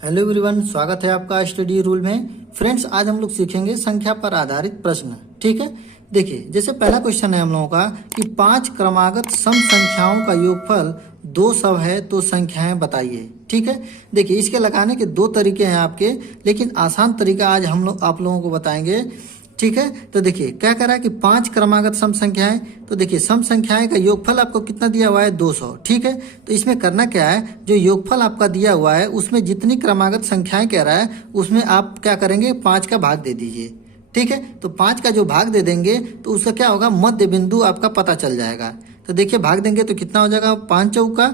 Hello everyone, स्वागत है आपका स्टडी रूल में। फ्रेंड्स, आज हम लोग सीखेंगे संख्या पर आधारित प्रश्न। ठीक है, देखिए जैसे पहला क्वेश्चन है हम लोगों का कि 5 क्रमागत सम संख्याओं का योगफल 200 है तो संख्याएं बताइए। ठीक है, देखिए इसके लगाने के दो तरीके हैं आपके, लेकिन आसान तरीका आज हम लोग आप लोगों को बताएंगे। ठीक है, तो देखिए क्या कह रहा है कि 5 क्रमागत सम संख्याएं, तो देखिए सम संख्याएं का योगफल आपको कितना दिया हुआ है 200। ठीक है, तो इसमें करना क्या है, जो योगफल आपका दिया हुआ है उसमें जितनी क्रमागत संख्याएं कह रहा है उसमें आप क्या करेंगे 5 का भाग दे दीजिए। ठीक है, तो 5 का जो भाग दे देंगे तो उसका क्या होगा, मध्य बिंदु आपका पता चल जाएगा। तो देखिए भाग देंगे तो कितना हो जाएगा, 5 चौका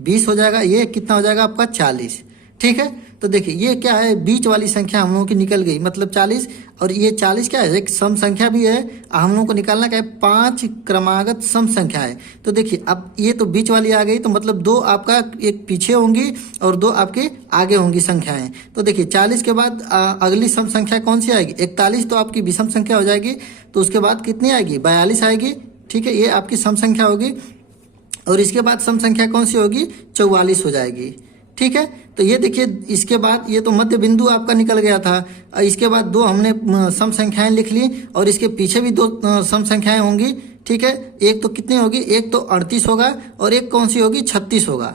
20 हो जाएगा, ये कितना हो जाएगा आपका 40। ठीक है, तो देखिए ये क्या है, बीच वाली संख्या हम लोगों की निकल गई, मतलब 40। और ये 40 क्या है, एक सम संख्या भी है। हम लोगों को निकालना क्या है, 5 क्रमागत सम संख्या है। तो देखिए अब ये तो बीच वाली आ गई, तो मतलब दो आपका एक पीछे होंगी और दो आपके आगे होंगी संख्याएं। तो देखिए 40 के बाद अगली सम संख्या कौन सी आएगी, 41 तो आपकी विषम संख्या हो जाएगी। तो उसके बाद कितनी आएगी, 42 आएगी। ठीक है, ये आपकी सम संख्या होगी। और इसके बाद सम संख्या कौन सी होगी, 44 हो जाएगी। ठीक है, तो ये देखिए इसके बाद ये तो मध्य बिंदु आपका निकल गया था। इसके बाद दो हमने सम संख्याएं लिख ली और इसके पीछे भी दो सम संख्याएं होंगी। ठीक है, एक तो कितनी होगी, एक तो 38 होगा और एक कौन सी होगी, 36 होगा।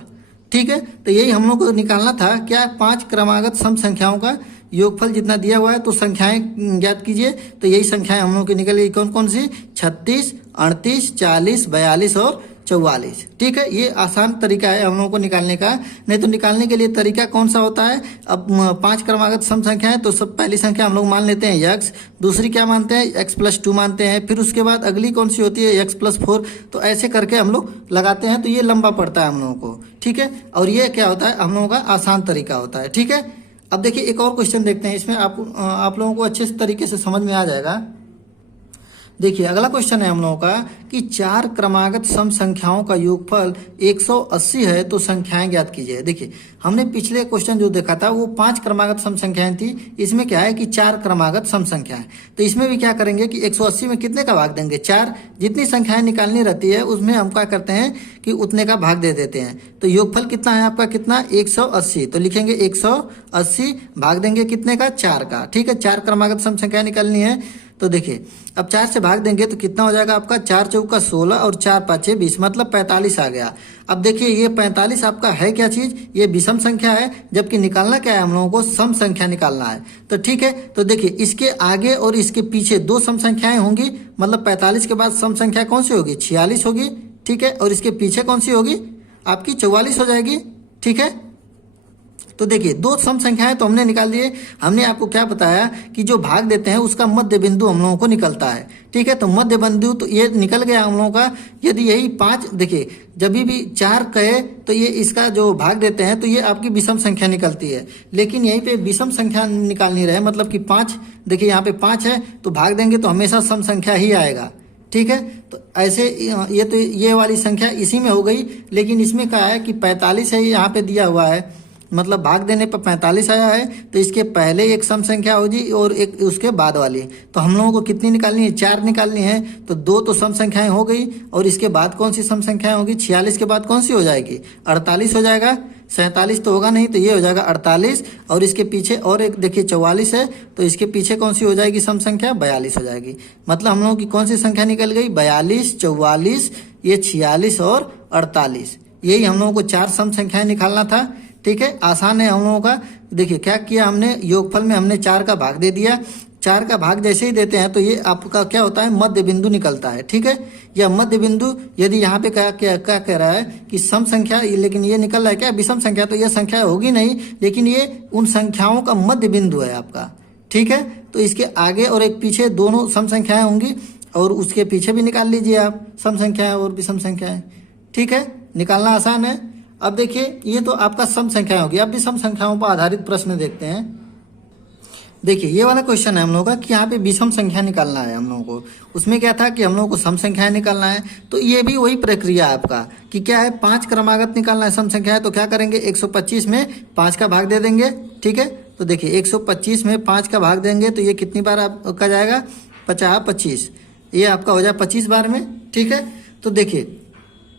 ठीक है, तो यही हम लोग को निकालना था क्या, 5 क्रमागत सम संख्याओं का योगफल जितना दिया हुआ है तो संख्याएं ज्ञात कीजिए। तो यही संख्याएं हम लोग की निकल गई, कौन कौन सी, 36, 38, 40, 42 और 44। ठीक है, ये आसान तरीका है हम लोगों को निकालने का। नहीं तो निकालने के लिए तरीका कौन सा होता है, अब 5 क्रमागत सम संख्या है तो सब पहली संख्या हम लोग मान लेते हैं x, दूसरी क्या मानते हैं, x+2 मानते हैं, फिर उसके बाद अगली कौन सी होती है, x+4। तो ऐसे करके हम लोग लगाते हैं, तो ये लंबा पड़ता है हम लोगों को। ठीक है, और ये क्या होता है, हम लोगों का आसान तरीका होता है। ठीक है, अब देखिए एक और क्वेश्चन देखते हैं, इसमें आप लोगों को अच्छे तरीके से समझ में आ जाएगा। देखिए अगला क्वेश्चन है हम लोगों का कि 4 क्रमागत सम संख्याओं का योगफल 180 है तो संख्याएं ज्ञात कीजिए। देखिए हमने पिछले क्वेश्चन जो देखा था वो 5 क्रमागत सम संख्याएं थी, इसमें क्या है कि 4 क्रमागत सम संख्या है। तो इसमें भी क्या करेंगे कि 180 में कितने का भाग देंगे, 4। जितनी संख्याएं निकालनी रहती है उसमें हम क्या करते हैं कि उतने का भाग दे देते हैं। तो योगफल कितना है आपका, कितना, 180। तो लिखेंगे 180 भाग देंगे कितने का, 4 का। ठीक है, 4 क्रमागत सम संख्या निकालनी है। तो देखिए अब 4 से भाग देंगे तो कितना हो जाएगा आपका, 4 चौका 16 और 4 पाँचे 20, मतलब 45 आ गया। अब देखिए ये 45 आपका है क्या चीज, ये विषम संख्या है, जबकि निकालना क्या है, हम लोगों को सम संख्या निकालना है। तो ठीक है, तो देखिए इसके आगे और इसके पीछे दो सम संख्याएं होंगी, मतलब 45 के बाद सम संख्या कौन सी होगी, 46 होगी। ठीक है, और इसके पीछे कौन सी होगी आपकी, 44 हो जाएगी। ठीक है, तो देखिए दो सम संख्याएं तो हमने निकाल दिए। हमने आपको क्या बताया कि जो भाग देते हैं उसका मध्य बिंदु हम लोगों को निकलता है। ठीक है, तो मध्य बिंदु तो ये निकल गया हम लोगों का। यदि यही 5, देखिए जब भी 4 कहे तो ये इसका जो भाग देते हैं तो ये आपकी विषम संख्या निकलती है, लेकिन यहीं पे विषम संख्या निकालनी रहे, मतलब कि 5, देखिए यहाँ पे 5 है तो भाग देंगे तो हमेशा सम संख्या ही आएगा। ठीक है, तो ऐसे ये वाली संख्या इसी में हो गई, लेकिन इसमें क्या है कि 45 है, यहाँ पे दिया हुआ है, मतलब भाग देने पर 45 आया है, तो इसके पहले एक सम संख्या होगी और एक उसके बाद वाली। तो हम लोगों को कितनी निकालनी है, 4 निकालनी है। तो 2 तो सम संख्याएं हो गई और इसके बाद कौन सी सम संख्याएं होगी, 46 के बाद कौन सी हो जाएगी, 48 हो जाएगा। 47 तो होगा नहीं, तो ये हो जाएगा 48। और इसके पीछे और एक देखिए 44 है, तो इसके पीछे कौन सी हो जाएगी सम संख्या, 42 हो जाएगी। मतलब हम लोगों की कौन सी संख्या निकल गई, 42, 44, ये 46 और 48। यही हम लोगों को 4 सम संख्याएं निकालना था। ठीक है, आसान है हम लोगों का। देखिए क्या किया हमने, योगफल में हमने 4 का भाग दे दिया। 4 का भाग जैसे ही देते हैं तो ये आपका क्या होता है, मध्य बिंदु निकलता है। ठीक है, यह मध्य बिंदु, यदि यहाँ पे क्या क्या क्या कह रहा है कि सम संख्या, लेकिन ये निकल रहा है क्या, विषम संख्या, तो यह संख्या होगी नहीं, लेकिन ये उन संख्याओं का मध्य बिंदु है आपका। ठीक है, तो इसके आगे और एक पीछे दोनों सम संख्याएं होंगी और उसके पीछे भी निकाल लीजिए आप सम संख्याएं और विषम संख्याएं। ठीक है, निकालना आसान है। अब देखिए ये तो आपका सम संख्या होगी। अब भी सम संख्याओं पर आधारित प्रश्न देखते हैं। देखिए ये वाला क्वेश्चन है हम लोगों का कि यहाँ पे विषम संख्या निकालना है हम लोगों को। उसमें क्या था कि हम लोगों को सम संख्याएं निकालना है। तो ये भी वही प्रक्रिया है आपका कि क्या है, 5 क्रमागत निकालना है सम संख्या है। तो क्या करेंगे, 125 में 5 का भाग दे देंगे। ठीक है, तो देखिए 125 में 5 का भाग देंगे तो ये कितनी बार आपका जाएगा, 50, 25, ये आपका हो जाए 25 बार में। ठीक है, तो देखिए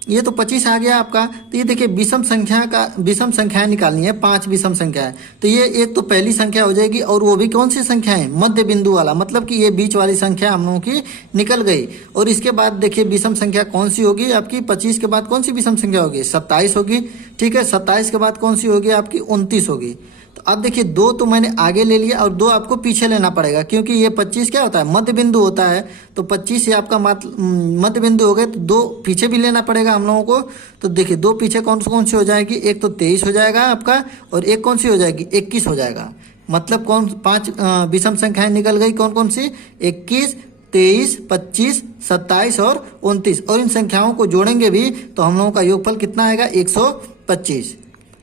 ये तो 25 आ गया आपका। तो ये देखिए विषम संख्याएं निकालनी है, 5 विषम संख्या है। तो ये एक तो पहली संख्या हो जाएगी, और वो भी कौन सी संख्या है, मध्य बिंदु वाला, मतलब कि ये बीच वाली संख्या हम लोगों की निकल गई। और इसके बाद देखिए विषम संख्या कौन सी होगी आपकी, 25 के बाद कौन सी विषम संख्या होगी, 27 होगी। ठीक है, 27 के बाद कौन सी होगी आपकी, 29 होगी। तो अब देखिए 2 तो मैंने आगे ले लिया और 2 आपको पीछे लेना पड़ेगा, क्योंकि ये 25 क्या होता है, मध्य बिंदु होता है। तो 25 ये आपका मध्य बिंदु हो गए, तो 2 पीछे भी लेना पड़ेगा हम लोगों को। तो देखिए 2 पीछे कौन सी हो जाएगी, एक तो 23 हो जाएगा आपका, और एक कौन सी हो जाएगी, 21 हो जाएगा। मतलब 5 विषम संख्याएं निकल गई, कौन कौन सी, 21, 23, 25, 27 और 29। और इन संख्याओं को जोड़ेंगे भी तो हम लोगों का योगफल कितना आएगा, 125।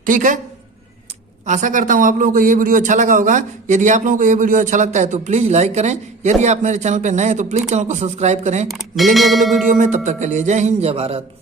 ठीक है, आशा करता हूँ आप लोगों को ये वीडियो अच्छा लगा होगा। यदि आप लोगों को ये वीडियो अच्छा लगता है तो प्लीज़ लाइक करें। यदि आप मेरे चैनल पर नए हैं तो प्लीज़ चैनल को सब्सक्राइब करें। मिलेंगे अगले वीडियो में, तब तक के लिए जय हिंद, जय भारत।